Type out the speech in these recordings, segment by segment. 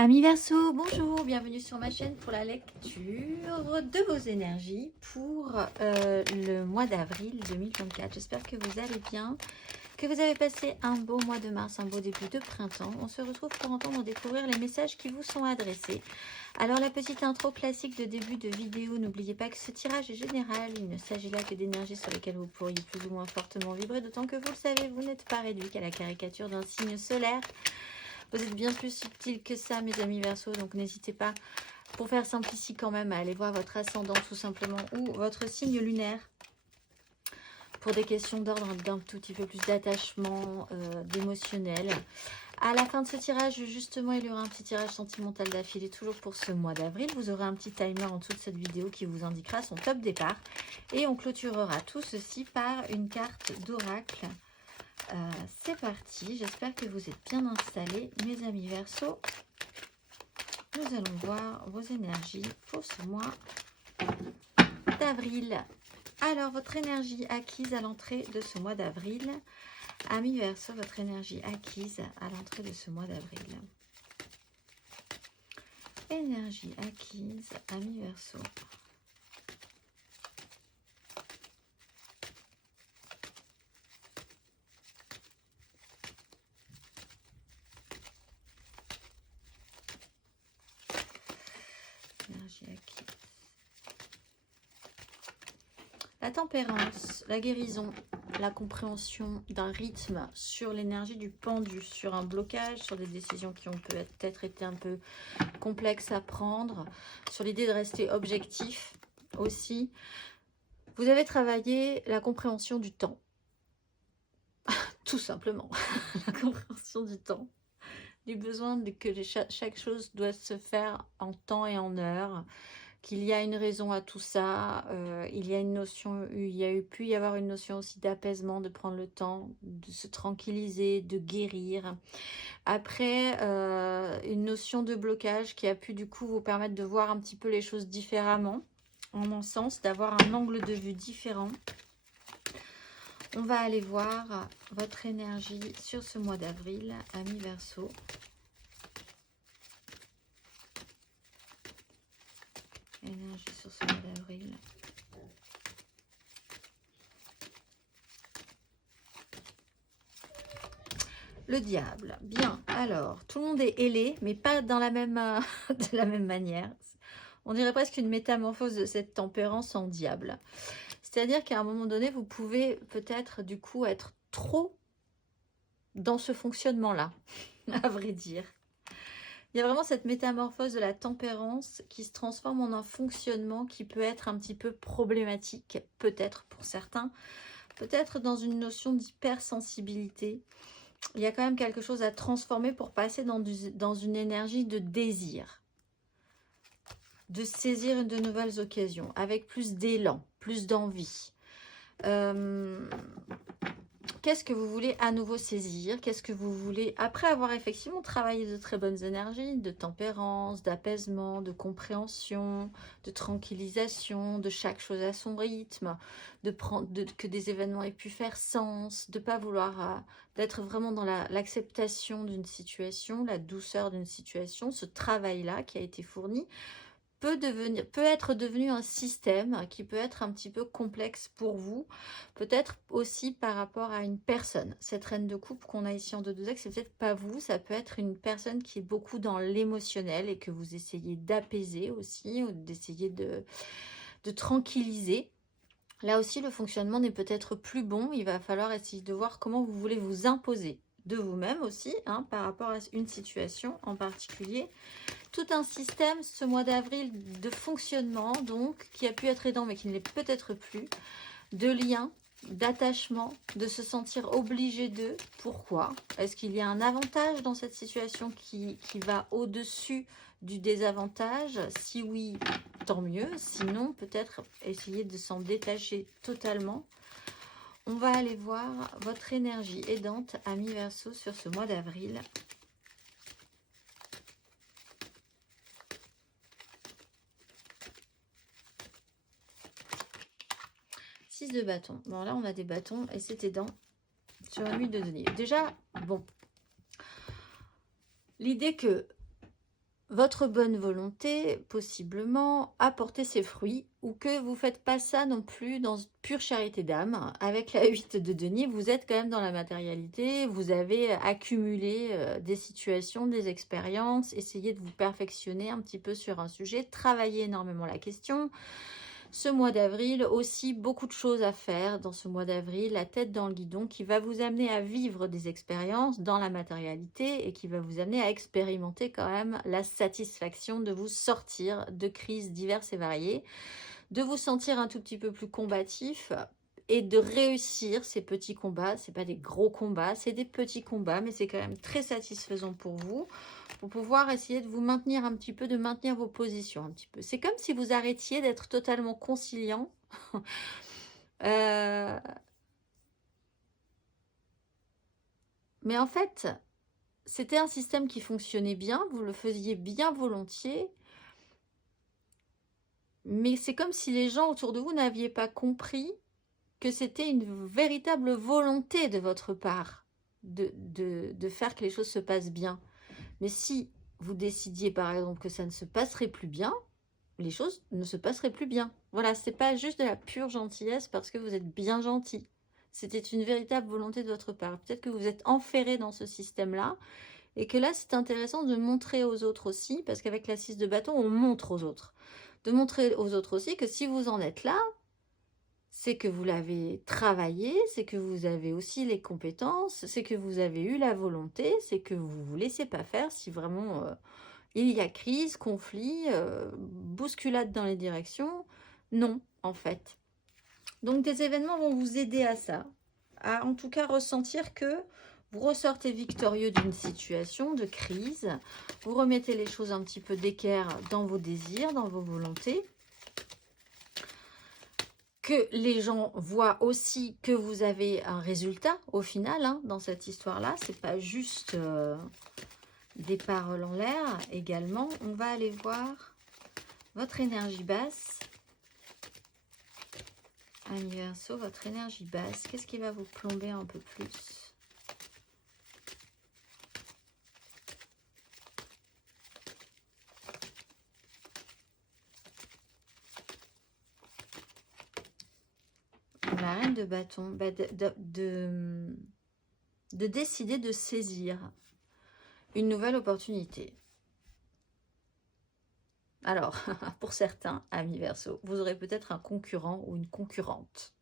Amis Verseau, bonjour, bienvenue sur ma chaîne pour la lecture de vos énergies pour le mois d'avril 2024. J'espère que vous allez bien, que vous avez passé un beau mois de mars, un beau début de printemps. On se retrouve pour entendre découvrir les messages qui vous sont adressés. Alors la petite intro classique de début de vidéo, n'oubliez pas que ce tirage est général, il ne s'agit là que d'énergies sur lesquelles vous pourriez plus ou moins fortement vibrer, d'autant que vous le savez, vous n'êtes pas réduit qu'à la caricature d'un signe solaire. Vous êtes bien plus subtil que ça, mes amis Verseau, donc n'hésitez pas, pour faire simple ici quand même, à aller voir votre ascendant tout simplement, ou votre signe lunaire, pour des questions d'ordre d'un tout petit peu plus d'attachement, d'émotionnel. À la fin de ce tirage, justement, il y aura un petit tirage sentimental d'affilée, toujours pour ce mois d'avril. Vous aurez un petit timer en dessous de cette vidéo qui vous indiquera son top départ. Et on clôturera tout ceci par une carte d'oracle. C'est parti, j'espère que vous êtes bien installés, mes amis Verseau. Nous allons voir vos énergies pour ce mois d'avril. Alors, votre énergie acquise à l'entrée de ce mois d'avril. Amis Verseau, votre énergie acquise à l'entrée de ce mois d'avril. Énergie acquise, amis Verseau. La tempérance, la guérison, la compréhension d'un rythme sur l'énergie du pendu, sur un blocage, sur des décisions qui ont peut-être été un peu complexes à prendre, sur l'idée de rester objectif aussi. Vous avez travaillé la compréhension du temps, tout simplement, la compréhension du temps, du besoin que chaque chose doit se faire en temps et en heure, qu'il y a une raison à tout ça, il y a une notion, pu y avoir une notion aussi d'apaisement, de prendre le temps, de se tranquilliser, de guérir. Après, une notion de blocage qui a pu du coup vous permettre de voir un petit peu les choses différemment, en mon sens, d'avoir un angle de vue différent. On va aller voir votre énergie sur ce mois d'avril, amis Verseau. Énergie sur ce mois d'avril. Le diable. Bien, alors, tout le monde est ailé, mais pas dans la même, de la même manière. On dirait presque une métamorphose de cette tempérance en diable. C'est-à-dire qu'à un moment donné, vous pouvez peut-être du coup être trop dans ce fonctionnement-là, à vrai dire. Il y a vraiment cette métamorphose de la tempérance qui se transforme en un fonctionnement qui peut être un petit peu problématique, peut-être pour certains, peut-être dans une notion d'hypersensibilité. Il y a quand même quelque chose à transformer pour passer dans une énergie de désir, de saisir de nouvelles occasions, avec plus d'élan, plus d'envie. Qu'est-ce que vous voulez à nouveau saisir? Qu'est-ce que vous voulez, après avoir effectivement travaillé de très bonnes énergies, de tempérance, d'apaisement, de compréhension, de tranquillisation, de chaque chose à son rythme, que des événements aient pu faire sens, de ne pas vouloir, d'être vraiment dans l'acceptation d'une situation, la douceur d'une situation, ce travail-là qui a été fourni, peut être devenu un système qui peut être un petit peu complexe pour vous, peut-être aussi par rapport à une personne. Cette reine de coupe qu'on a ici en 2-2 c'est peut-être pas vous, ça peut être une personne qui est beaucoup dans l'émotionnel et que vous essayez d'apaiser aussi, ou d'essayer de tranquilliser. Là aussi, le fonctionnement n'est peut-être plus bon, il va falloir essayer de voir comment vous voulez vous imposer de vous-même aussi, hein, par rapport à une situation en particulier. Tout un système ce mois d'avril de fonctionnement, donc, qui a pu être aidant mais qui ne l'est peut-être plus, de liens, d'attachement, de se sentir obligé de. Pourquoi? Est-ce qu'il y a un avantage dans cette situation qui va au-dessus du désavantage? Si oui, tant mieux. Sinon, peut-être essayer de s'en détacher totalement. On va aller voir votre énergie aidante, amis Verseau, sur ce mois d'avril. De bâtons. Bon, là, on a des bâtons et c'est aidant sur une 8 de denier. Déjà, bon, l'idée que votre bonne volonté, possiblement, a porté ses fruits, ou que vous ne faites pas ça non plus dans pure charité d'âme. Avec la 8 de denier, vous êtes quand même dans la matérialité, vous avez accumulé des situations, des expériences, essayez de vous perfectionner un petit peu sur un sujet, travaillez énormément la question. Ce mois d'avril, aussi beaucoup de choses à faire dans ce mois d'avril, la tête dans le guidon, qui va vous amener à vivre des expériences dans la matérialité et qui va vous amener à expérimenter quand même la satisfaction de vous sortir de crises diverses et variées, de vous sentir un tout petit peu plus combatif et de réussir ces petits combats. C'est pas des gros combats, c'est des petits combats, mais c'est quand même très satisfaisant pour vous, pour pouvoir essayer de vous maintenir un petit peu, de maintenir vos positions un petit peu. C'est comme si vous arrêtiez d'être totalement conciliant. Mais en fait, c'était un système qui fonctionnait bien, vous le faisiez bien volontiers, mais c'est comme si les gens autour de vous n'aviez pas compris que c'était une véritable volonté de votre part de faire que les choses se passent bien. Mais si vous décidiez par exemple que ça ne se passerait plus bien, les choses ne se passeraient plus bien. Voilà, c'est pas juste de la pure gentillesse parce que vous êtes bien gentil. C'était une véritable volonté de votre part. Peut-être que vous êtes enferré dans ce système-là et que là, c'est intéressant de montrer aux autres aussi, parce qu'avec la 6 de bâton, on montre aux autres. De montrer aux autres aussi que si vous en êtes là, c'est que vous l'avez travaillé, c'est que vous avez aussi les compétences, c'est que vous avez eu la volonté, c'est que vous ne vous laissez pas faire si vraiment il y a crise, conflit, bousculade dans les directions. Non, en fait. Donc des événements vont vous aider à ça, à en tout cas ressentir que vous ressortez victorieux d'une situation de crise, vous remettez les choses un petit peu d'équerre dans vos désirs, dans vos volontés, que les gens voient aussi que vous avez un résultat au final hein, dans cette histoire-là. C'est pas juste des paroles en l'air. Également, on va aller voir votre énergie basse. Ami Verseau, votre énergie basse. Qu'est-ce qui va vous plomber un peu plus ? La reine de bâton, bah de décider de saisir une nouvelle opportunité. Alors, pour certains, amis Verseau, vous aurez peut-être un concurrent ou une concurrente.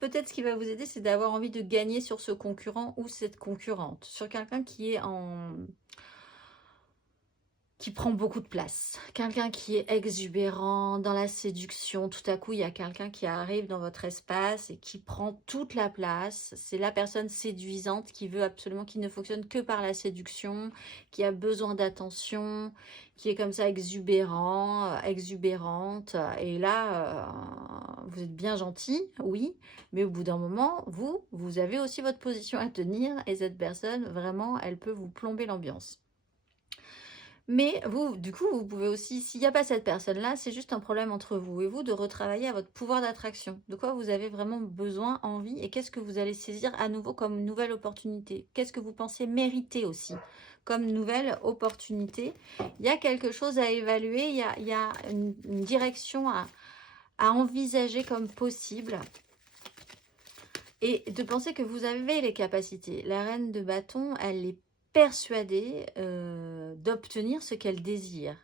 Peut-être ce qui va vous aider, c'est d'avoir envie de gagner sur ce concurrent ou cette concurrente, sur quelqu'un qui est qui prend beaucoup de place, quelqu'un qui est exubérant dans la séduction. Tout à coup, il y a quelqu'un qui arrive dans votre espace et qui prend toute la place. C'est la personne séduisante qui veut absolument, qui ne fonctionne que par la séduction, qui a besoin d'attention, qui est comme ça exubérant, exubérante. Et là, vous êtes bien gentil, oui, mais au bout d'un moment, vous avez aussi votre position à tenir et cette personne, vraiment, elle peut vous plomber l'ambiance. Mais vous, du coup, vous pouvez aussi, s'il n'y a pas cette personne-là, c'est juste un problème entre vous et vous de retravailler à votre pouvoir d'attraction. De quoi vous avez vraiment besoin, envie, et qu'est-ce que vous allez saisir à nouveau comme nouvelle opportunité? Qu'est-ce que vous pensez mériter aussi comme nouvelle opportunité? Il y a quelque chose à évaluer, il y a une direction à envisager comme possible. Et de penser que vous avez les capacités. La reine de bâton, elle est persuadée d'obtenir ce qu'elle désire.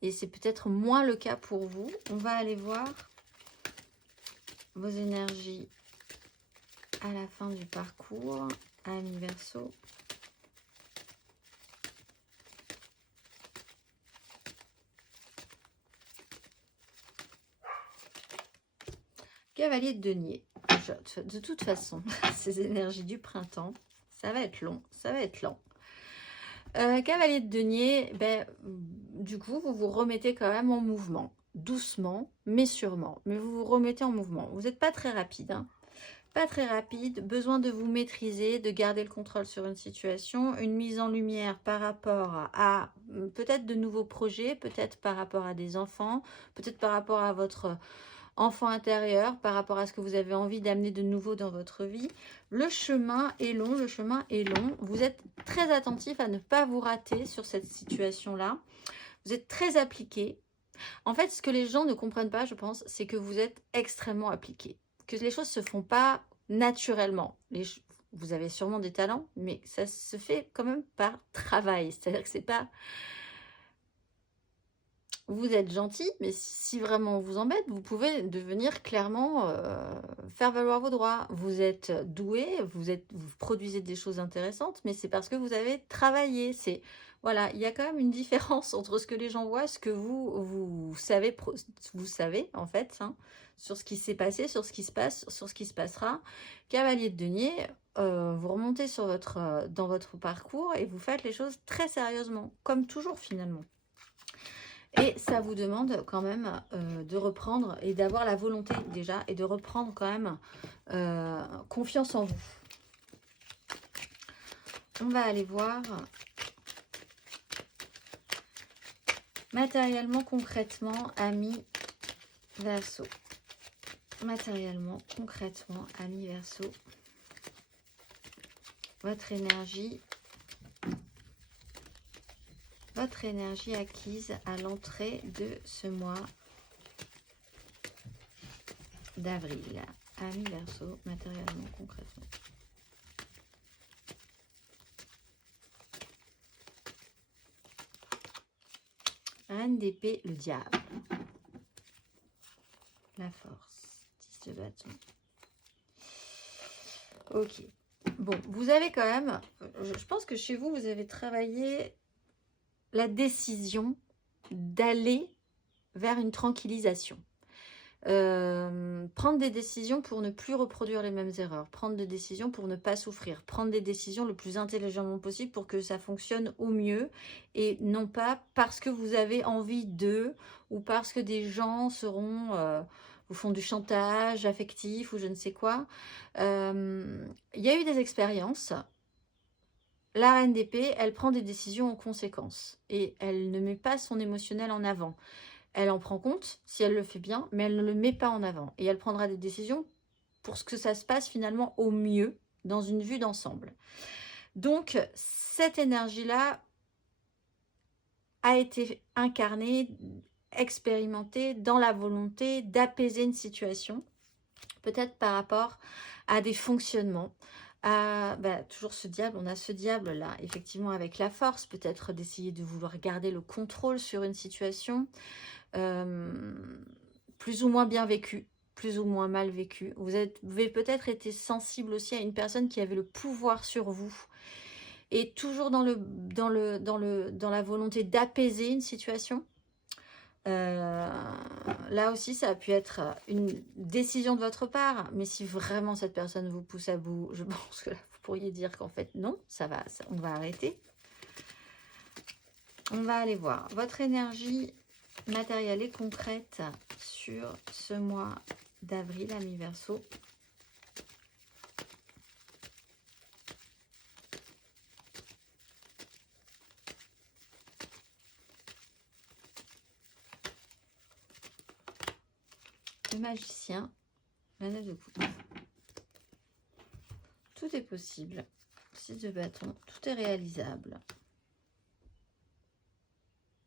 Et c'est peut-être moins le cas pour vous. On va aller voir vos énergies à la fin du parcours. Amis Verseau. Cavalier de denier. De toute façon, ces énergies du printemps, ça va être long, ça va être lent. Cavalier de denier, ben, du coup, vous vous remettez quand même en mouvement. Doucement, mais sûrement. Mais vous vous remettez en mouvement. Vous n'êtes pas très rapide. Hein. Pas très rapide. Besoin de vous maîtriser, de garder le contrôle sur une situation. Une mise en lumière par rapport à peut-être de nouveaux projets, peut-être par rapport à des enfants, peut-être par rapport à votre enfant intérieur, par rapport à ce que vous avez envie d'amener de nouveau dans votre vie. Le chemin est long, le chemin est long. Vous êtes très attentif à ne pas vous rater sur cette situation-là. Vous êtes très appliqué. En fait, ce que les gens ne comprennent pas, je pense, c'est que vous êtes extrêmement appliqué. Que les choses ne se font pas naturellement. Vous avez sûrement des talents, mais ça se fait quand même par travail. C'est-à-dire que c'est pas... Vous êtes gentil, mais si vraiment on vous embête, vous pouvez devenir clairement faire valoir vos droits. Vous êtes doué, vous produisez des choses intéressantes, mais c'est parce que vous avez travaillé. Voilà, il y a quand même une différence entre ce que les gens voient, ce que vous savez en fait, hein, sur ce qui s'est passé, sur ce qui se passe, sur ce qui se passera. Cavalier de denier, vous remontez dans votre parcours et vous faites les choses très sérieusement, comme toujours finalement. Et ça vous demande quand même de reprendre et d'avoir la volonté déjà et de reprendre quand même confiance en vous. On va aller voir matériellement, concrètement, amis Verseau. Matériellement, concrètement, amis Verseau. Votre énergie acquise à l'entrée de ce mois d'avril. Amis Verseau, matériellement, concrètement. Reine d'épée, le diable. La force. 10 de bâton. Ok. Bon, vous avez quand même... Je pense que chez vous, vous avez travaillé la décision d'aller vers une tranquillisation. Prendre des décisions pour ne plus reproduire les mêmes erreurs, prendre des décisions pour ne pas souffrir, prendre des décisions le plus intelligemment possible pour que ça fonctionne au mieux et non pas parce que vous avez envie d'eux ou parce que des gens vous font du chantage affectif ou je ne sais quoi. Il y a eu des expériences. La reine d'épée, elle prend des décisions en conséquence et elle ne met pas son émotionnel en avant. Elle en prend compte si elle le fait bien, mais elle ne le met pas en avant. Et elle prendra des décisions pour ce que ça se passe finalement au mieux dans une vue d'ensemble. Donc, cette énergie-là a été incarnée, expérimentée dans la volonté d'apaiser une situation, peut-être par rapport à des fonctionnements. Toujours ce diable, on a ce diable là, effectivement avec la force, peut-être d'essayer de vouloir garder le contrôle sur une situation, plus ou moins bien vécu, plus ou moins mal vécu. Vous avez peut-être été sensible aussi à une personne qui avait le pouvoir sur vous et toujours dans la volonté d'apaiser une situation. Là aussi, ça a pu être une décision de votre part, mais si vraiment cette personne vous pousse à bout, je pense que là, vous pourriez dire qu'en fait, non, on va arrêter. On va aller voir votre énergie matérielle et concrète sur ce mois d'avril, amis Verseau. Le magicien, la 9 de coupe. Tout est possible. 6 de bâton, tout est réalisable.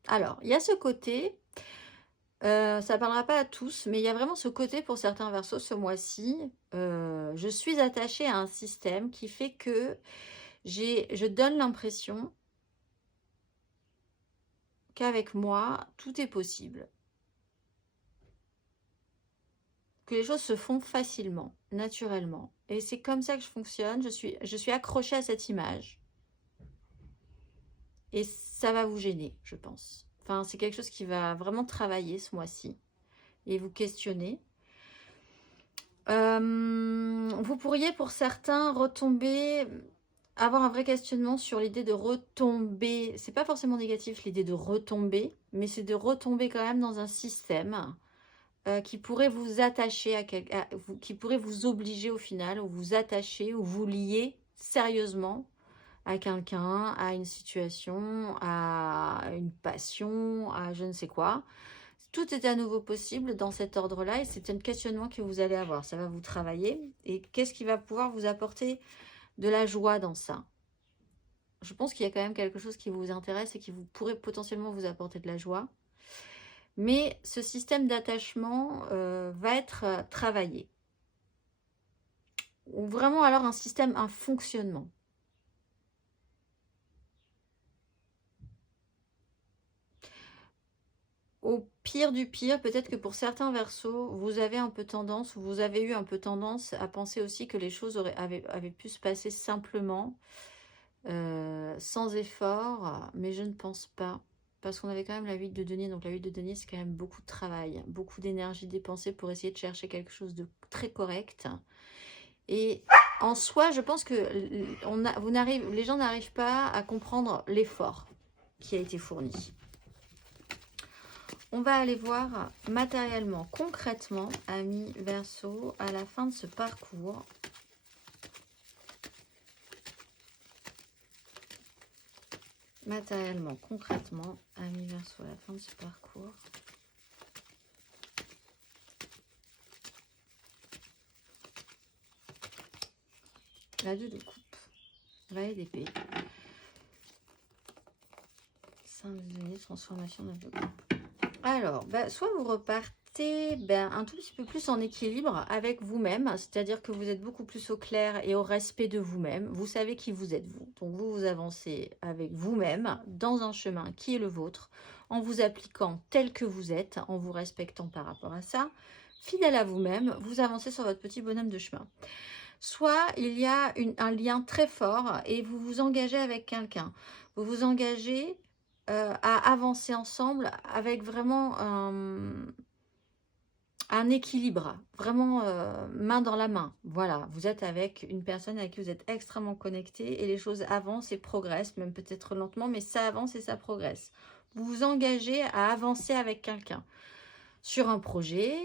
Alors, il y a ce côté, ça ne parlera pas à tous, mais il y a vraiment ce côté pour certains Verseaux ce mois-ci. Je suis attachée à un système qui fait que je donne l'impression qu'avec moi, tout est possible. Que les choses se font facilement, naturellement. Et c'est comme ça que je fonctionne. Je suis accrochée à cette image. Et ça va vous gêner, je pense. Enfin, c'est quelque chose qui va vraiment travailler ce mois-ci. Et vous questionner. Vous pourriez, pour certains, avoir un vrai questionnement sur l'idée de retomber. C'est pas forcément négatif, l'idée de retomber. Mais c'est de retomber quand même dans un système qui pourrait vous attacher qui pourrait vous obliger au final, ou vous attacher, ou vous lier sérieusement à quelqu'un, à une situation, à une passion, à je ne sais quoi. Tout est à nouveau possible dans cet ordre-là et c'est un questionnement que vous allez avoir. Ça va vous travailler. Et qu'est-ce qui va pouvoir vous apporter de la joie dans ça? Je pense qu'il y a quand même quelque chose qui vous intéresse et qui vous pourrait potentiellement vous apporter de la joie. Mais ce système d'attachement va être travaillé. Ou vraiment alors un système, un fonctionnement. Au pire du pire, peut-être que pour certains Verseaux, vous avez un peu tendance, vous avez eu un peu tendance à penser aussi que les choses avaient pu se passer simplement, sans effort, mais je ne pense pas. Parce qu'on avait quand même la 8 de denier, donc la 8 de denier, c'est quand même beaucoup de travail, beaucoup d'énergie dépensée pour essayer de chercher quelque chose de très correct. Et en soi, je pense que les gens n'arrivent pas à comprendre l'effort qui a été fourni. On va aller voir matériellement, concrètement, amis Verseau, à la fin de ce parcours. Matériellement, concrètement, amis Verseau, à la fin de ce parcours. La 2 de coupe, valet d'épée. 5 de denier, transformation de coupe. Alors, soit vous repartez un tout petit peu plus en équilibre avec vous-même, c'est-à-dire que vous êtes beaucoup plus au clair et au respect de vous-même. Vous savez qui vous êtes vous. Donc vous avancez avec vous-même dans un chemin qui est le vôtre, en vous appliquant tel que vous êtes, en vous respectant par rapport à ça. Fidèle à vous-même, vous avancez sur votre petit bonhomme de chemin. Soit il y a un lien très fort et vous vous engagez avec quelqu'un. Vous vous engagez à avancer ensemble avec vraiment un équilibre, vraiment main dans la main. Voilà, vous êtes avec une personne avec qui vous êtes extrêmement connecté et les choses avancent et progressent, même peut-être lentement, mais ça avance et ça progresse. Vous vous engagez à avancer avec quelqu'un sur un projet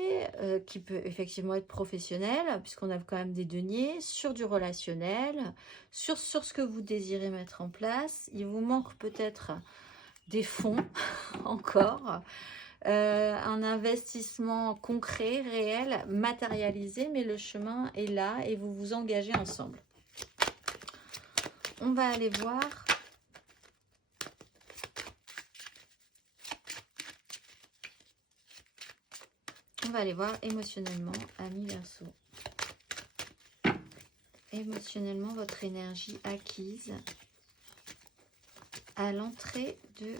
qui peut effectivement être professionnel, puisqu'on a quand même des deniers, sur du relationnel, sur ce que vous désirez mettre en place. Il vous manque peut-être des fonds encore, un investissement concret, réel, matérialisé, mais le chemin est là et vous vous engagez ensemble. On va aller voir émotionnellement, amis Verseau. Émotionnellement, votre énergie acquise à l'entrée de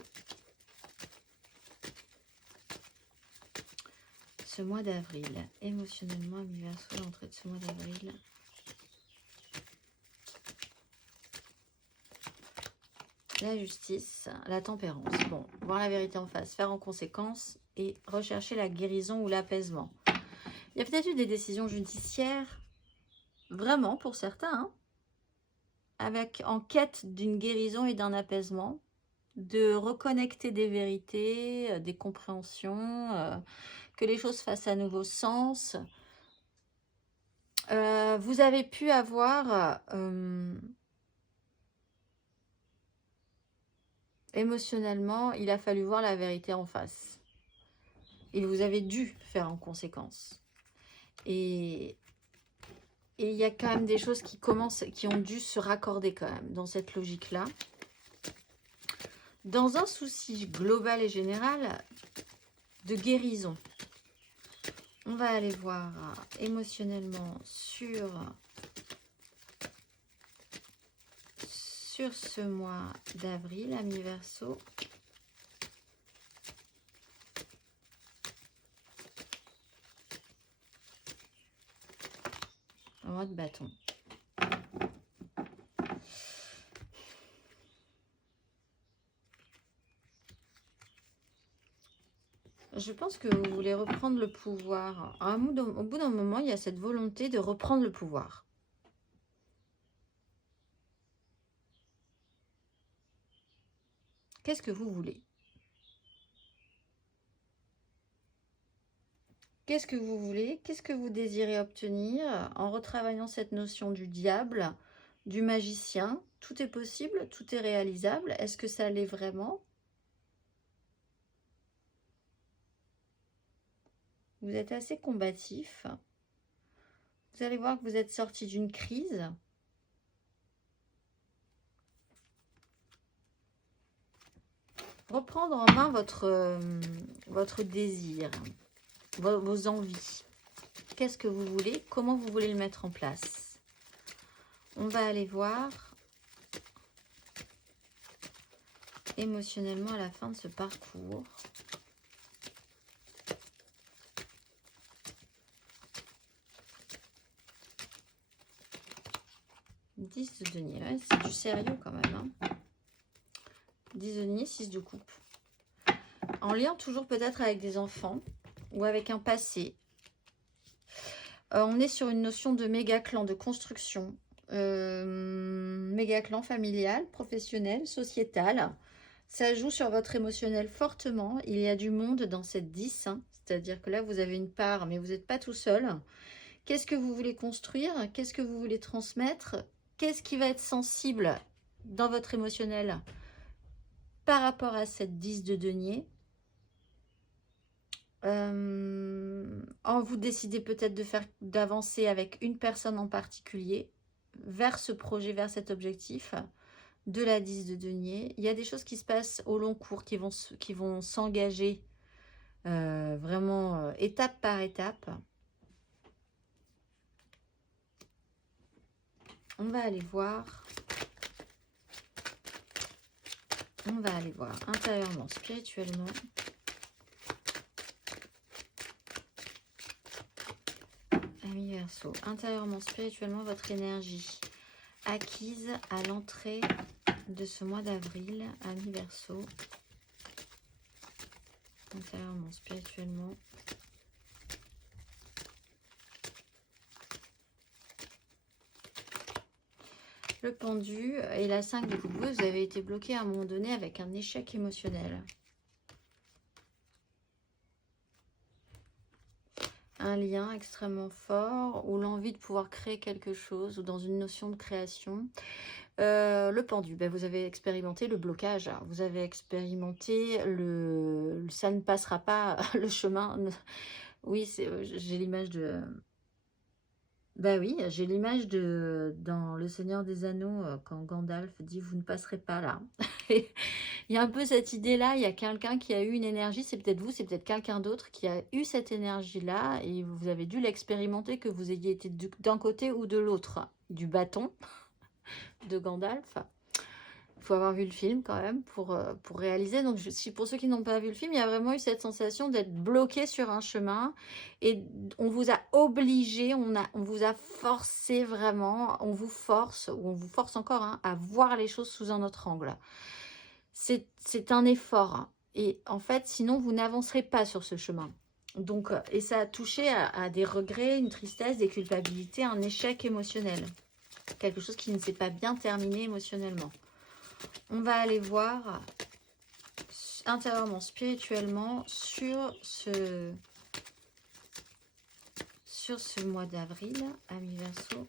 ce mois d'avril. Émotionnellement, amis Verseau, l'entrée de ce mois d'avril. La justice, la tempérance. Bon, voir la vérité en face, faire en conséquence et rechercher la guérison ou l'apaisement. Il y a peut-être eu des décisions judiciaires, vraiment pour certains, en quête d'une guérison et d'un apaisement, de reconnecter des vérités, des compréhensions, que les choses fassent à nouveau sens. Vous avez pu avoir émotionnellement, il a fallu voir la vérité en face. Et vous avez dû faire en conséquence. Et il y a quand même des choses qui ont dû se raccorder quand même dans cette logique-là. Dans un souci global et général de guérison, on va aller voir émotionnellement sur ce mois d'avril, amis Verseau. Un mois de bâton. Je pense que vous voulez reprendre le pouvoir. Au bout d'un moment, il y a cette volonté de reprendre le pouvoir. Qu'est-ce que vous voulez? Qu'est-ce que vous voulez? Qu'est-ce que vous désirez obtenir en retravaillant cette notion du diable, du magicien? Tout est possible, tout est réalisable. Est-ce que ça l'est vraiment? Vous êtes assez combatif. Vous allez voir que vous êtes sorti d'une crise. Reprendre en main votre désir, vos envies. Qu'est-ce que vous voulez? Comment vous voulez le mettre en place? On va aller voir émotionnellement à la fin de ce parcours. Dix de denier, ouais, c'est du sérieux quand même. Hein. 10 de denier, 6 de coupe. En lien toujours peut-être avec des enfants ou avec un passé. On est sur une notion de méga clan, de construction. Méga clan familial, professionnel, sociétal. Ça joue sur votre émotionnel fortement. Il y a du monde dans cette 10. Hein. C'est-à-dire que là, vous avez une part, mais vous n'êtes pas tout seul. Qu'est-ce que vous voulez construire? Qu'est-ce que vous voulez transmettre? Qu'est-ce qui va être sensible dans votre émotionnel par rapport à cette 10 de denier? Vous décidez peut-être d'avancer avec une personne en particulier vers ce projet, vers cet objectif de la 10 de denier. Il y a des choses qui se passent au long cours, qui vont s'engager vraiment étape par étape. On va aller voir. On va aller voir intérieurement, spirituellement. Ami Verseau, intérieurement, spirituellement, votre énergie acquise à l'entrée de ce mois d'avril, Ami Verseau. Intérieurement, spirituellement. Le pendu et la 5 de coupe. Vous avez été bloqué à un moment donné avec un échec émotionnel. Un lien extrêmement fort ou l'envie de pouvoir créer quelque chose ou dans une notion de création. Le pendu, ben vous avez expérimenté le blocage. Vous avez expérimenté ça ne passera pas, le chemin. Oui, j'ai l'image de... Bah oui, j'ai l'image de dans Le Seigneur des Anneaux, quand Gandalf dit « Vous ne passerez pas là ». Il y a un peu cette idée-là, il y a quelqu'un qui a eu une énergie, c'est peut-être vous, c'est peut-être quelqu'un d'autre qui a eu cette énergie-là et vous avez dû l'expérimenter, que vous ayez été d'un côté ou de l'autre du bâton de Gandalf. Il faut avoir vu le film quand même pour réaliser. Donc, pour ceux qui n'ont pas vu le film, il y a vraiment eu cette sensation d'être bloqué sur un chemin. Et on vous a obligé, on vous a forcé vraiment, on vous force, ou on vous force encore hein, à voir les choses sous un autre angle. C'est un effort. Hein. Et en fait, sinon, vous n'avancerez pas sur ce chemin. Donc, et ça a touché à des regrets, une tristesse, des culpabilités, un échec émotionnel. Quelque chose qui ne s'est pas bien terminé émotionnellement. On va aller voir intérieurement, spirituellement sur ce mois d'avril, Ami Verseau.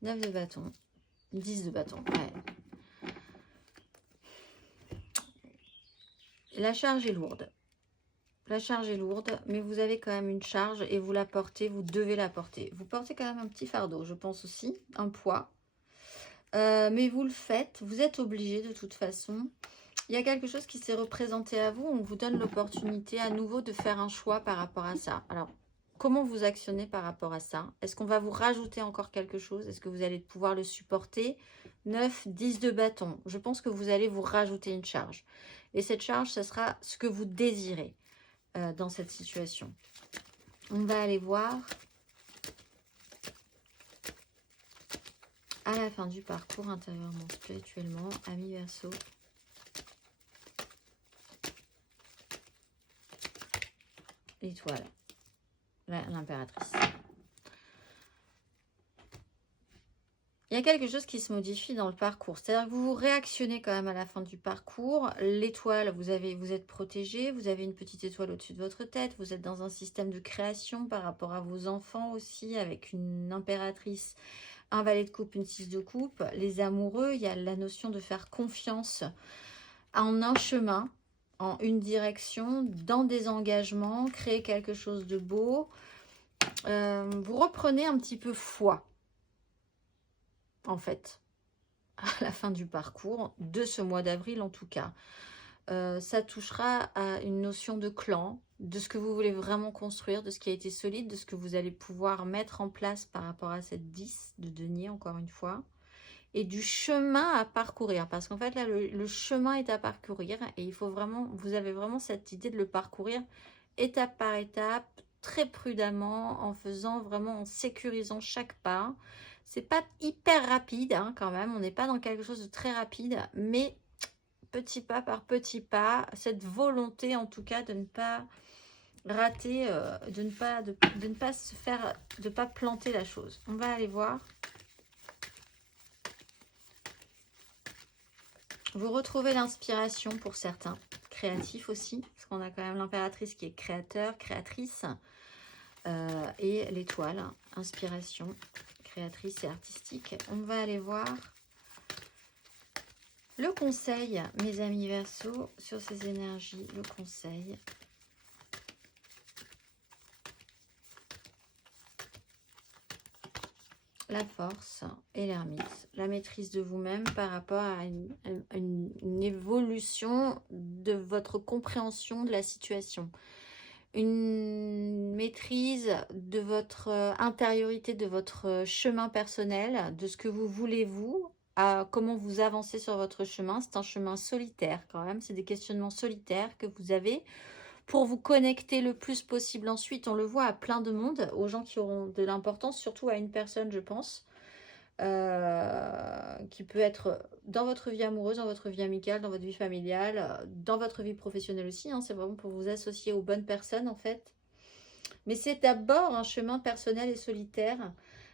Neuf de bâton, 10 de bâton, ouais. La charge est lourde. La charge est lourde, mais vous avez quand même une charge et vous la portez, vous devez la porter. Vous portez quand même un petit fardeau, je pense aussi, un poids. Mais vous le faites, vous êtes obligé de toute façon. Il y a quelque chose qui s'est représenté à vous, on vous donne l'opportunité à nouveau de faire un choix par rapport à ça. Alors, comment vous actionnez par rapport à ça? Est-ce qu'on va vous rajouter encore quelque chose? Est-ce que vous allez pouvoir le supporter? 9, 10 de bâton. Je pense que vous allez vous rajouter une charge. Et cette charge, ce sera ce que vous désirez dans cette situation. On va aller voir à la fin du parcours intérieurement, spirituellement, Ami Verseau. L'étoile, l'impératrice. Il y a quelque chose qui se modifie dans le parcours. C'est-à-dire que vous réactionnez quand même à la fin du parcours. L'étoile, vous êtes protégé. Vous avez une petite étoile au-dessus de votre tête. Vous êtes dans un système de création par rapport à vos enfants aussi, avec une impératrice Un valet de coupe, une 6 de coupe. Les amoureux, il y a la notion de faire confiance en un chemin, en une direction, dans des engagements, créer quelque chose de beau. Vous reprenez un petit peu foi, en fait, à la fin du parcours, de ce mois d'avril en tout cas. Ça touchera à une notion de clan, de ce que vous voulez vraiment construire, de ce qui a été solide, de ce que vous allez pouvoir mettre en place par rapport à cette 10 de denier, encore une fois, et du chemin à parcourir. Parce qu'en fait, là, le chemin est à parcourir et il faut vraiment, vous avez vraiment cette idée de le parcourir étape par étape, très prudemment, en faisant vraiment, en sécurisant chaque pas. C'est pas hyper rapide, hein, quand même, on n'est pas dans quelque chose de très rapide, mais petit pas par petit pas, cette volonté en tout cas de ne pas rater, de ne pas se faire, de ne pas planter la chose. On va aller voir. Vous retrouvez l'inspiration pour certains, créatifs aussi, parce qu'on a quand même l'impératrice qui est créateur, créatrice, et l'étoile, inspiration, créatrice et artistique. On va aller voir le conseil, mes amis Verseau, sur ces énergies, le conseil. La force et l'ermite, la maîtrise de vous-même par rapport à une évolution de votre compréhension de la situation. Une maîtrise de votre intériorité, de votre chemin personnel, de ce que vous voulez vous, à comment vous avancez sur votre chemin. C'est un chemin solitaire quand même, c'est des questionnements solitaires que vous avez pour vous connecter le plus possible ensuite. On le voit à plein de monde, aux gens qui auront de l'importance, surtout à une personne, je pense, qui peut être dans votre vie amoureuse, dans votre vie amicale, dans votre vie familiale, dans votre vie professionnelle aussi, hein. C'est vraiment pour vous associer aux bonnes personnes en fait. Mais c'est d'abord un chemin personnel et solitaire.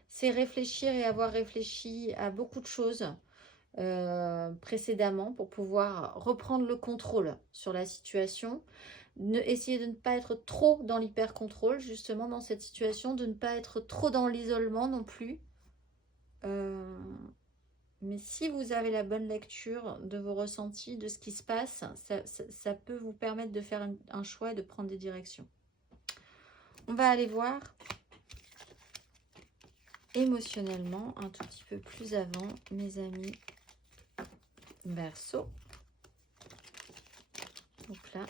C'est réfléchir et avoir réfléchi à beaucoup de choses précédemment pour pouvoir reprendre le contrôle sur la situation. Essayer de ne pas être trop dans l'hyper-contrôle, justement, dans cette situation, de ne pas être trop dans l'isolement non plus. Mais si vous avez la bonne lecture de vos ressentis, de ce qui se passe, ça peut vous permettre de faire un choix et de prendre des directions. On va aller voir émotionnellement un tout petit peu plus avant, mes amis Verseau. Donc là,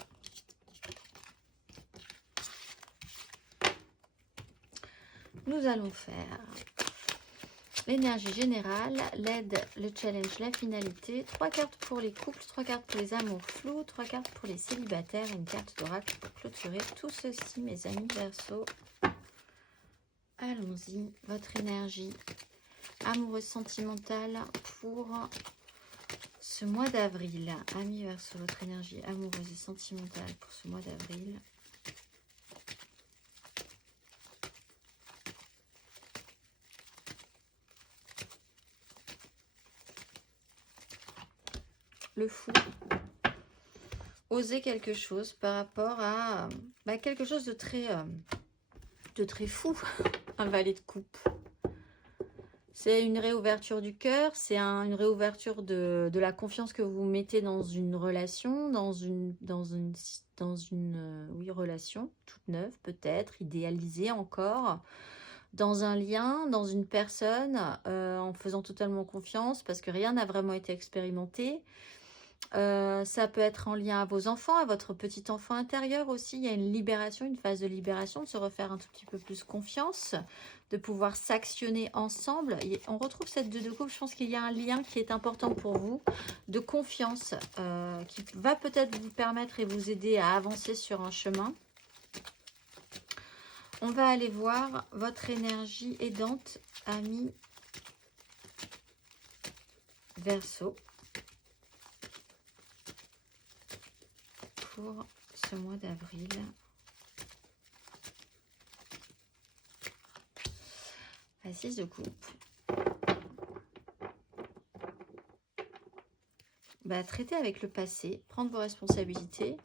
nous allons faire l'énergie générale, l'aide, le challenge, la finalité. 3 cartes pour les couples, 3 cartes pour les amours flous, 3 cartes pour les célibataires, une carte d'oracle pour clôturer tout ceci, mes amis Verseau. Allons-y, votre énergie amoureuse sentimentale pour ce mois d'avril. Amis Verseau, votre énergie amoureuse et sentimentale pour ce mois d'avril. Le fou. Oser quelque chose par rapport à quelque chose de très fou. Un valet de coupe. C'est une réouverture du cœur, c'est une réouverture de la confiance que vous mettez dans une relation, dans une relation toute neuve peut-être, idéalisée encore, dans un lien, dans une personne, en faisant totalement confiance parce que rien n'a vraiment été expérimenté. Ça peut être en lien à vos enfants, à votre petit enfant intérieur aussi. Il y a une libération, une phase de libération, de se refaire un tout petit peu plus confiance, de pouvoir s'actionner ensemble. Et on retrouve cette 2 de coupe. Je pense qu'il y a un lien qui est important pour vous, de confiance, qui va peut-être vous permettre et vous aider à avancer sur un chemin. On va aller voir votre énergie aidante, ami Verseau. Pour ce mois d'avril. La 6 de coupe. Traiter avec le passé, prendre vos responsabilités.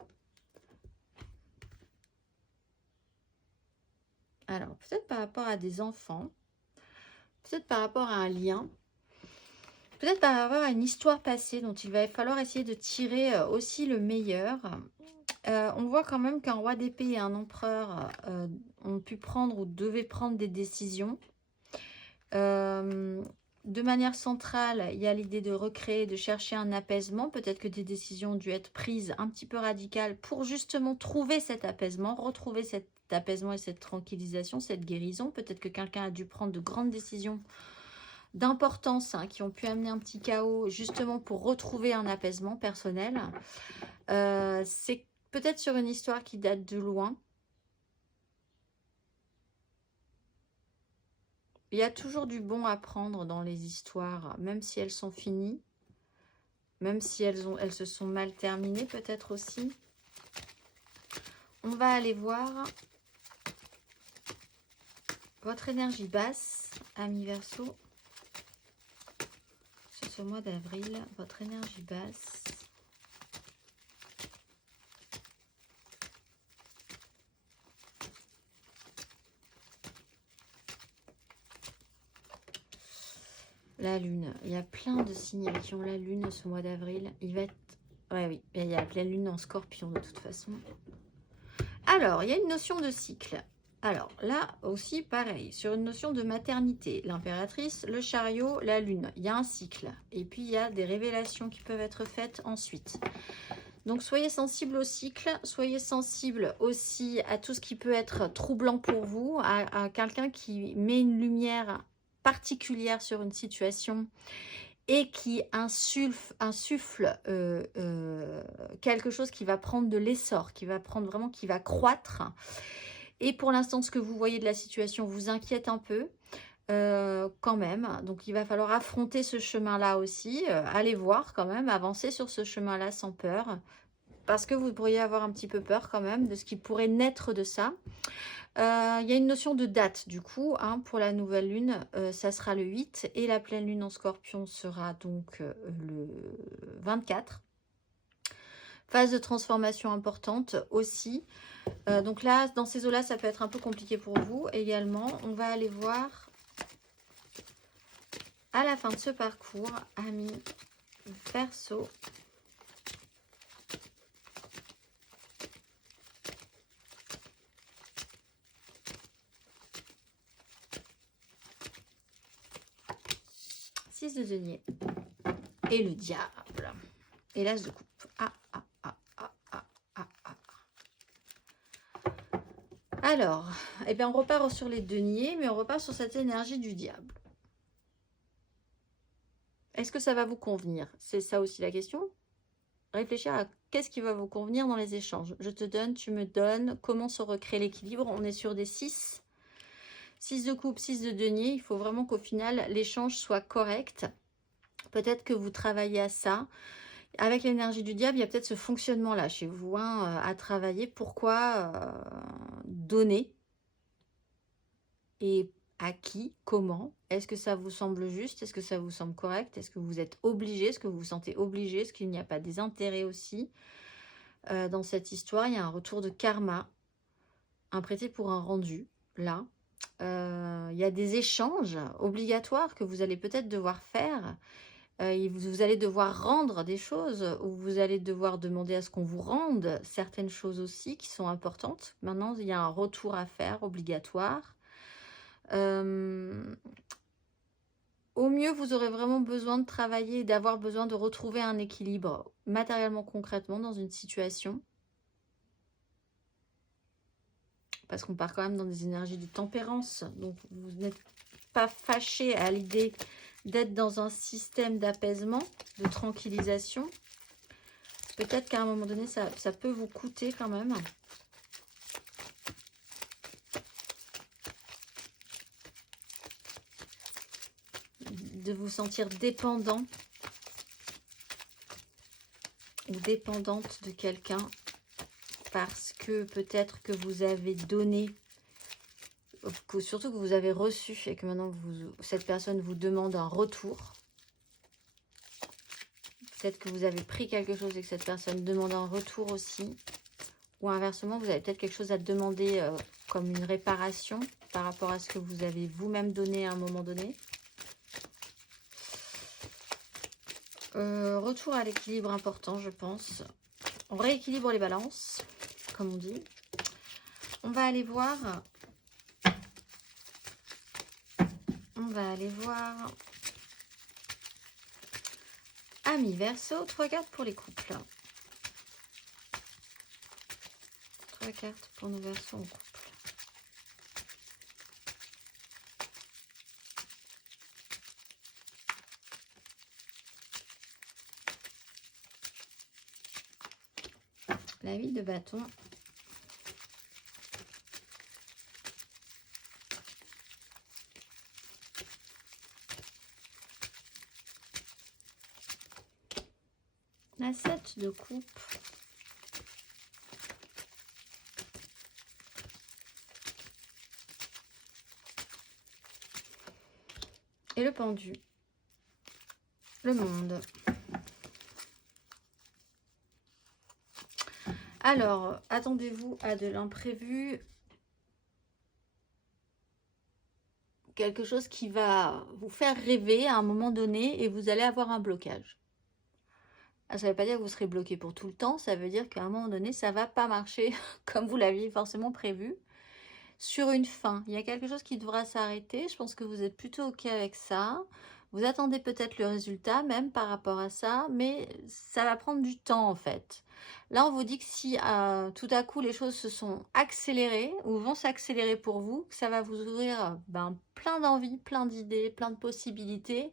Alors, peut-être par rapport à des enfants, peut-être par rapport à un lien, peut-être par rapport à une histoire passée dont il va falloir essayer de tirer aussi le meilleur. On voit quand même qu'un roi d'épée et un empereur ont pu prendre ou devaient prendre des décisions. De manière centrale, il y a l'idée de recréer, de chercher un apaisement. Peut-être que des décisions ont dû être prises un petit peu radicales pour justement trouver cet apaisement, retrouver cet apaisement et cette tranquillisation, cette guérison. Peut-être que quelqu'un a dû prendre de grandes décisions d'importance qui ont pu amener un petit chaos justement pour retrouver un apaisement personnel. C'est peut-être sur une histoire qui date de loin. Il y a toujours du bon à prendre dans les histoires, même si elles sont finies, même si elles se sont mal terminées peut-être aussi. On va aller voir votre énergie basse, amis Verseau, sur ce mois d'avril, votre énergie basse. La lune, il y a plein de signes qui ont la lune ce mois d'avril. Il va être... Ouais, oui, il y a pleine lune en scorpion de toute façon. Alors, il y a une notion de cycle. Alors là aussi, pareil, sur une notion de maternité. L'impératrice, le chariot, la lune. Il y a un cycle. Et puis, il y a des révélations qui peuvent être faites ensuite. Donc, soyez sensible au cycle. Soyez sensible aussi à tout ce qui peut être troublant pour vous. À quelqu'un qui met une lumière particulière sur une situation et qui insuffle quelque chose qui va prendre de l'essor, qui va prendre vraiment, qui va croître. Et pour l'instant, ce que vous voyez de la situation vous inquiète un peu quand même. Donc, il va falloir affronter ce chemin-là aussi. Aller voir quand même, avancer sur ce chemin-là sans peur. Parce que vous pourriez avoir un petit peu peur quand même de ce qui pourrait naître de ça. Il y a une notion de date du coup, pour la nouvelle lune, ça sera le 8 et la pleine lune en scorpion sera donc le 24. Phase de transformation importante aussi. Donc là, dans ces eaux-là, ça peut être un peu compliqué pour vous également. On va aller voir à la fin de ce parcours, amis Verseau. De denier et le diable et l'as de coupe. Alors, eh bien, on repart sur les deniers, mais on repart sur cette énergie du diable. Est-ce que ça va vous convenir? C'est ça aussi la question. Réfléchir à qu'est-ce qui va vous convenir dans les échanges. Je te donne, tu me donnes. Comment se recréer l'équilibre? On est sur des 6. 6 de coupe, 6 de denier. Il faut vraiment qu'au final, l'échange soit correct. Peut-être que vous travaillez à ça. Avec l'énergie du diable, il y a peut-être ce fonctionnement-là chez vous à travailler. Pourquoi donner? Et à qui? Comment? Est-ce que ça vous semble juste? Est-ce que ça vous semble correct? Est-ce que vous êtes obligé? Est-ce que vous vous sentez obligé? Est-ce qu'il n'y a pas des intérêts aussi dans cette histoire? Il y a un retour de karma. Un prêté pour un rendu, là. Il y a des échanges obligatoires que vous allez peut-être devoir faire. Vous allez devoir rendre des choses ou vous allez devoir demander à ce qu'on vous rende certaines choses aussi qui sont importantes. Maintenant, il y a un retour à faire obligatoire. Au mieux, vous aurez vraiment besoin de travailler, d'avoir besoin de retrouver un équilibre matériellement, concrètement dans une situation. Parce qu'on part quand même dans des énergies de tempérance. Donc, vous n'êtes pas fâché à l'idée d'être dans un système d'apaisement, de tranquillisation. Peut-être qu'à un moment donné, ça peut vous coûter quand même. De vous sentir dépendant ou dépendante de quelqu'un parce que peut-être que vous avez donné, surtout que vous avez reçu et que maintenant cette personne vous demande un retour. Peut-être que vous avez pris quelque chose et que cette personne demande un retour aussi. Ou inversement, vous avez peut-être quelque chose à demander comme une réparation par rapport à ce que vous avez vous-même donné à un moment donné. Retour à l'équilibre important, je pense. On rééquilibre les balances, comme on dit. On va aller voir... Amis Verseau, 3 cartes pour les couples. 3 cartes pour nos Verseaux en couple. La 8 de bâton. La 7 de coupe. Et le pendu. Le monde. Alors, attendez-vous à de l'imprévu. Quelque chose qui va vous faire rêver à un moment donné et vous allez avoir un blocage. Ça ne veut pas dire que vous serez bloqué pour tout le temps, ça veut dire qu'à un moment donné, ça ne va pas marcher comme vous l'aviez forcément prévu. Sur une fin, il y a quelque chose qui devra s'arrêter. Je pense que vous êtes plutôt OK avec ça. Vous attendez peut-être le résultat même par rapport à ça, mais ça va prendre du temps en fait. Là, on vous dit que si tout à coup les choses se sont accélérées ou vont s'accélérer pour vous, ça va vous ouvrir plein d'envies, plein d'idées, plein de possibilités.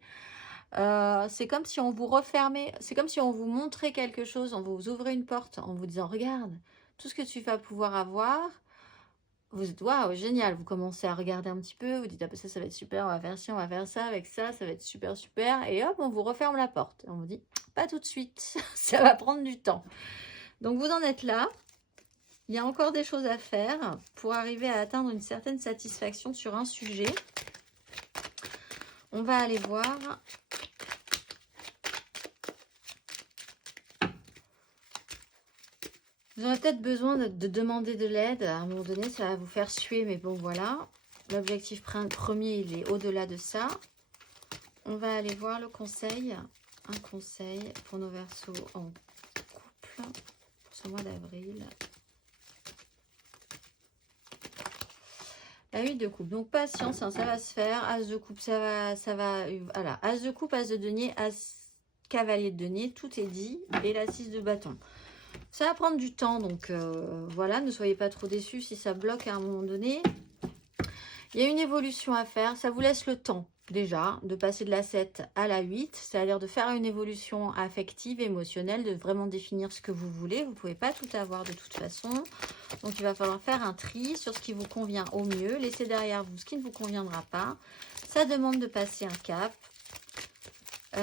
C'est comme si on vous refermait, c'est comme si on vous montrait quelque chose, on vous ouvrait une porte en vous disant regarde tout ce que tu vas pouvoir avoir. Vous dites waouh génial, vous commencez à regarder un petit peu, vous dites ah, ça va être super, on va faire ci, on va faire ça, avec ça va être super et hop on vous referme la porte. On vous dit pas tout de suite, ça va prendre du temps. Donc vous en êtes là, il y a encore des choses à faire pour arriver à atteindre une certaine satisfaction sur un sujet. On va aller voir. Vous aurez peut-être besoin de demander de l'aide. À un moment donné, ça va vous faire suer, mais bon, voilà. L'objectif premier, il est au-delà de ça. On va aller voir le conseil. Un conseil pour nos Verseaux en couple pour ce mois d'avril. La 8 de coupe. Donc, patience, hein, ça va se faire. As de coupe, ça va. Voilà. As de coupe, as de denier, as cavalier de denier. Tout est dit. Et la 6 de bâton. Ça va prendre du temps, donc voilà, ne soyez pas trop déçus si ça bloque à un moment donné. Il y a une évolution à faire, ça vous laisse le temps déjà de passer de la 7 à la 8, c'est-à-dire de faire une évolution affective, émotionnelle, de vraiment définir ce que vous voulez. Vous ne pouvez pas tout avoir de toute façon, donc il va falloir faire un tri sur ce qui vous convient au mieux, laisser derrière vous ce qui ne vous conviendra pas. Ça demande de passer un cap.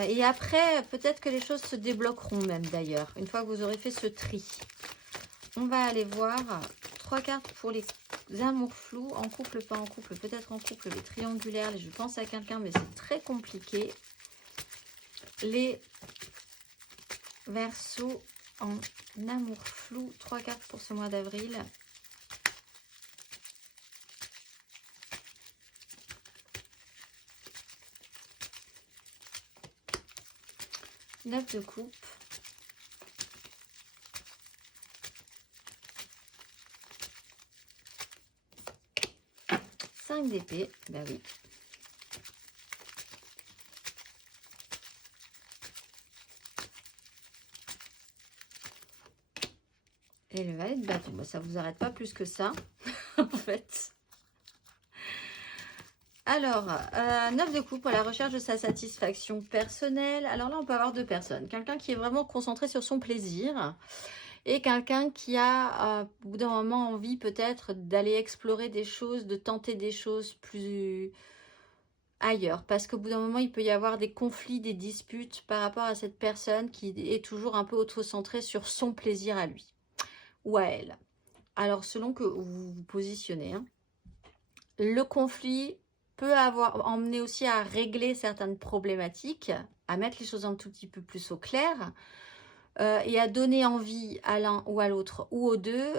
Et après, peut-être que les choses se débloqueront même d'ailleurs, une fois que vous aurez fait ce tri. On va aller voir 3 cartes pour les amours flous, en couple, pas en couple, peut-être en couple, les triangulaires, je pense à quelqu'un, mais c'est très compliqué. Les Verseaux en amour flou, 3 cartes pour ce mois d'avril. Neuf de coupe. Cinq d'épée, bah oui. Et le valet de bâton, bah, ça vous arrête pas plus que ça, en fait. Alors, 9 de coupe à la recherche de sa satisfaction personnelle. Alors là, on peut avoir deux personnes. Quelqu'un qui est vraiment concentré sur son plaisir et quelqu'un qui a, au bout d'un moment, envie peut-être d'aller explorer des choses, de tenter des choses plus ailleurs. Parce qu'au bout d'un moment, il peut y avoir des conflits, des disputes par rapport à cette personne qui est toujours un peu auto-centrée sur son plaisir à lui ou à elle. Alors, selon que vous vous positionnez, hein, le conflit peut avoir emmené aussi à régler certaines problématiques, à mettre les choses un tout petit peu plus au clair. et à donner envie à l'un ou à l'autre ou aux deux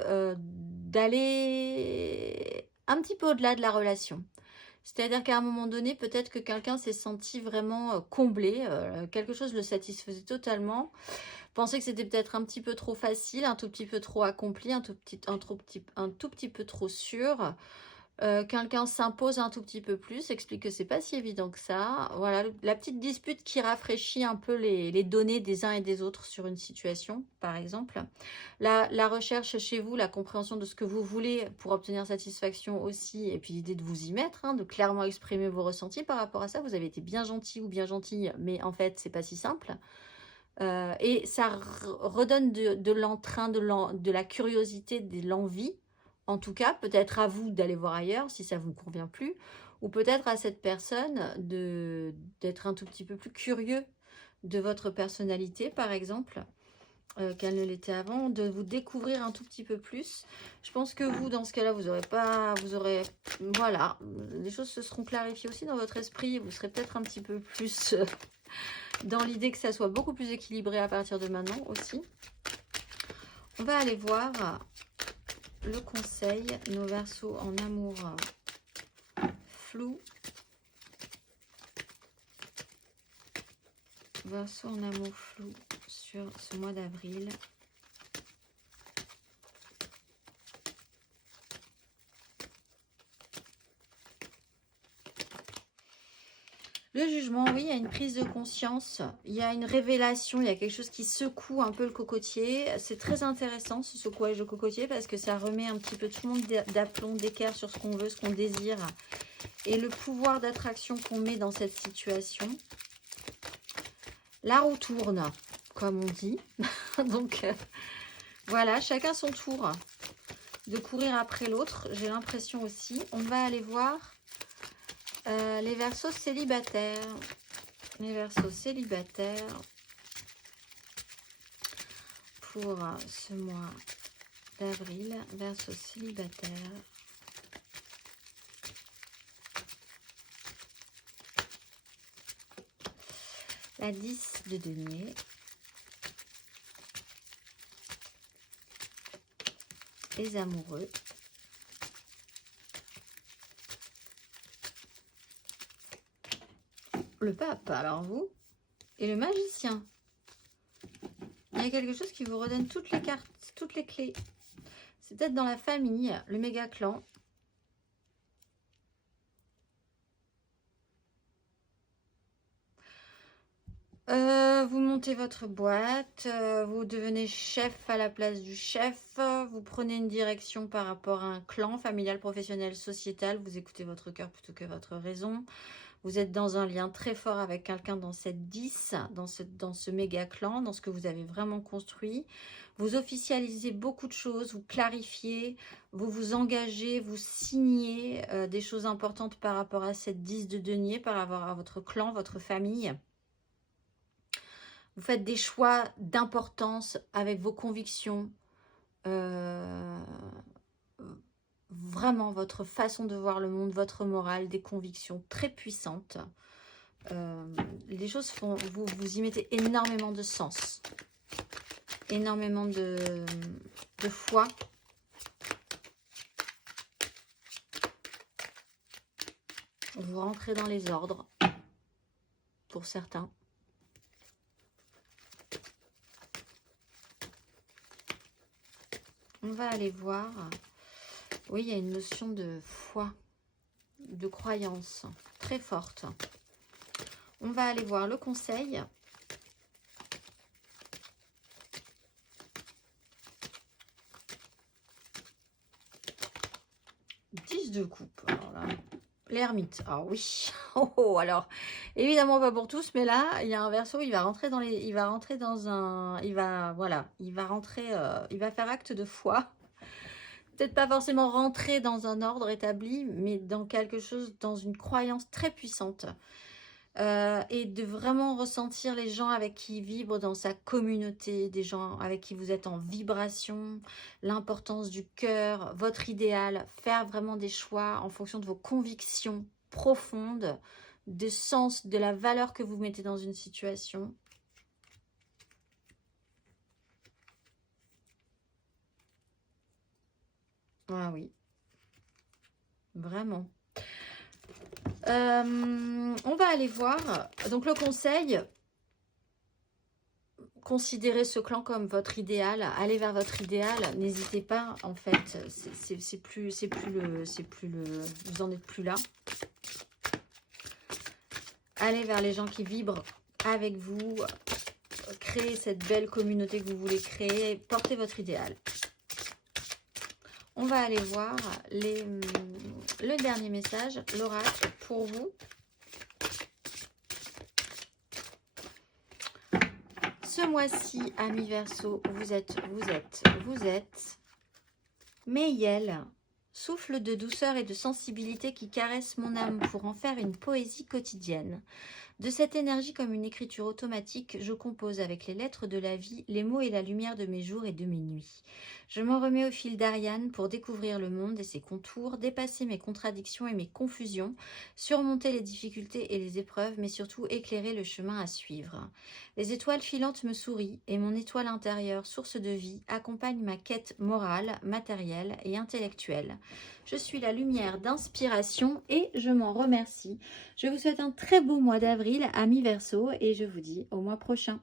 d'aller un petit peu au-delà de la relation. C'est-à-dire qu'à un moment donné, peut-être que quelqu'un s'est senti vraiment comblé, quelque chose le satisfaisait totalement, pensait que c'était peut-être un petit peu trop facile, un tout petit peu trop accompli, un tout petit peu trop sûr. Quelqu'un s'impose un tout petit peu plus, explique que c'est pas si évident que ça. Voilà, la petite dispute qui rafraîchit un peu les données des uns et des autres sur une situation, par exemple. La recherche chez vous, la compréhension de ce que vous voulez pour obtenir satisfaction aussi, et puis l'idée de vous y mettre, hein, de clairement exprimer vos ressentis par rapport à ça. Vous avez été bien gentil ou bien gentille, mais en fait, c'est pas si simple. Et ça redonne de l'entrain, de la curiosité, de l'envie. En tout cas, peut-être à vous d'aller voir ailleurs si ça ne vous convient plus, ou peut-être à cette personne d'être un tout petit peu plus curieux de votre personnalité, par exemple, qu'elle ne l'était avant, de vous découvrir un tout petit peu plus. Je pense que vous, dans ce cas-là, voilà, les choses se seront clarifiées aussi dans votre esprit. Vous serez peut-être un petit peu plus dans l'idée que ça soit beaucoup plus équilibré à partir de maintenant aussi. On va aller voir le conseil, nos Verseaux en amour flou. Verseau en amour flou sur ce mois d'avril. Le jugement, oui, il y a une prise de conscience, il y a une révélation, il y a quelque chose qui secoue un peu le cocotier. C'est très intéressant ce secouage de cocotier parce que ça remet un petit peu tout le monde d'aplomb, d'équerre sur ce qu'on veut, ce qu'on désire et le pouvoir d'attraction qu'on met dans cette situation. La roue tourne, comme on dit. Donc voilà, chacun son tour de courir après l'autre, j'ai l'impression aussi. On va aller voir les Verseaux célibataires. Les Verseaux célibataires pour ce mois d'avril. Verseaux célibataires. La 10 de denier. Les amoureux. Le pape, alors vous, et le magicien. Il y a quelque chose qui vous redonne toutes les cartes, toutes les clés. C'est peut-être dans la famille, le méga clan. Vous montez votre boîte, vous devenez chef à la place du chef, vous prenez une direction par rapport à un clan familial, professionnel, sociétal, vous écoutez votre cœur plutôt que votre raison. Vous êtes dans un lien très fort avec quelqu'un dans cette 10, dans ce méga clan, dans ce que vous avez vraiment construit. Vous officialisez beaucoup de choses, vous clarifiez, vous vous engagez, vous signez des choses importantes par rapport à cette 10 de denier, par rapport à votre clan, votre famille. Vous faites des choix d'importance avec vos convictions. Vraiment, votre façon de voir le monde, votre morale, des convictions très puissantes. Les choses font... Vous y mettez énormément de sens. Énormément de foi. Vous rentrez dans les ordres. Pour certains. On va aller voir. Oui, il y a une notion de foi, de croyance très forte. On va aller voir le conseil. De coupe. Alors là, l'ermite. Ah oui. Oh, alors évidemment pas pour tous, mais là il y a un Verseau. Il va rentrer dans les. Il va rentrer dans un. Il va voilà. Il va rentrer. Il va faire acte de foi. Peut-être pas forcément rentrer dans un ordre établi, mais dans quelque chose, dans une croyance très puissante. Et de vraiment ressentir les gens avec qui il vibre dans sa communauté, des gens avec qui vous êtes en vibration, l'importance du cœur, votre idéal, faire vraiment des choix en fonction de vos convictions profondes, de sens, de la valeur que vous mettez dans une situation. Ah oui, vraiment. On va aller voir. Donc le conseil, considérez ce clan comme votre idéal. Allez vers votre idéal. N'hésitez pas, en fait. C'est plus le. Vous en êtes plus là. Allez vers les gens qui vibrent avec vous. Créez cette belle communauté que vous voulez créer. Portez votre idéal. On va aller voir le dernier message, l'oracle pour vous. Ce mois-ci, amis Verseau, vous êtes Mayel, souffle de douceur et de sensibilité qui caresse mon âme pour en faire une poésie quotidienne. De cette énergie comme une écriture automatique, je compose avec les lettres de la vie les mots et la lumière de mes jours et de mes nuits. Je m'en remets au fil d'Ariane pour découvrir le monde et ses contours, dépasser mes contradictions et mes confusions, surmonter les difficultés et les épreuves, mais surtout éclairer le chemin à suivre. Les étoiles filantes me sourient et mon étoile intérieure, source de vie, accompagne ma quête morale, matérielle et intellectuelle. Je suis la lumière d'inspiration et je m'en remercie. Je vous souhaite un très beau mois d'avril, amis Verseau, et je vous dis au mois prochain.